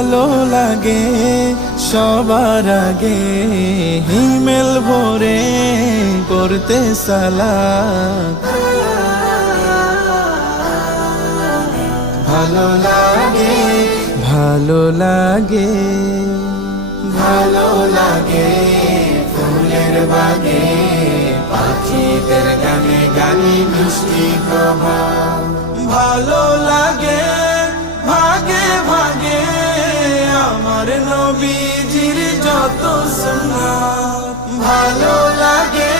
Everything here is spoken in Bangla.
ভালো লাগে সবার আগে হিমেল ভরে করতে সালাত। ভালো লাগে ভালো লাগে ভালো লাগে ফুলের বাগে পাখিদের গানে গানে মিষ্টি প্রভাত। ভালো লাগে ভাগে ভাগে আমার নবীজির যত সুন্নাত। ভালো লাগে